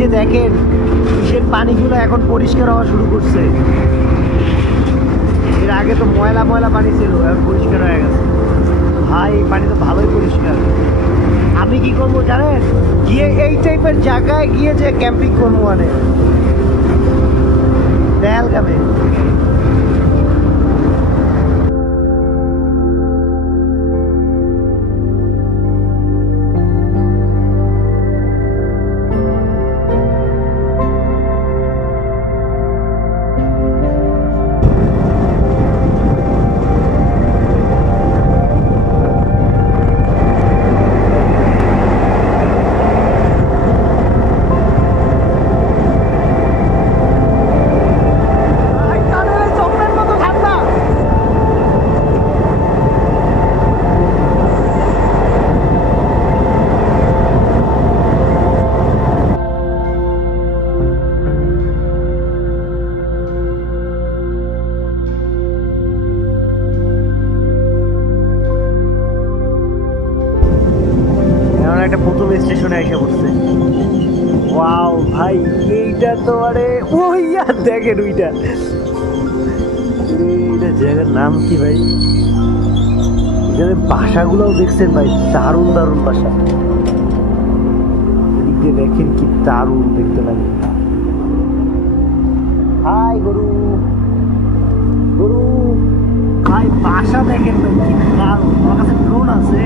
যে দেখেন কিসের পানিগুলো এখন পরিষ্কার হওয়া শুরু করছে। এর আগে তো ময়লা ময়লা পানি ছিল, এখন পরিষ্কার হয়ে গেছে। ভাই পানি তো ভালোই পরিষ্কার। আমি কি করবো জানেন, গিয়ে এই টাইপের জায়গায় গিয়ে যে ক্যাম্পিং করবো, মানে পেহেলগামে। একটা প্রথম স্টেশনে এসে পড়ছে। ওয়াও ভাই, এইটা তো আরে ওইয়া দেখেন ওইটা, এইটা জায়গার নাম কি ভাই? এখানে বাসাগুলোও দেখছেন ভাই, দারুণ দারুণ বাসা। এদিকে দেখেন কি দারুণ দেখতে লাগে। হাই গরু, গরু ভাই, বাসা দেখেন ভাই কি দারুণ। আমার কাছে ড্রোন আছে,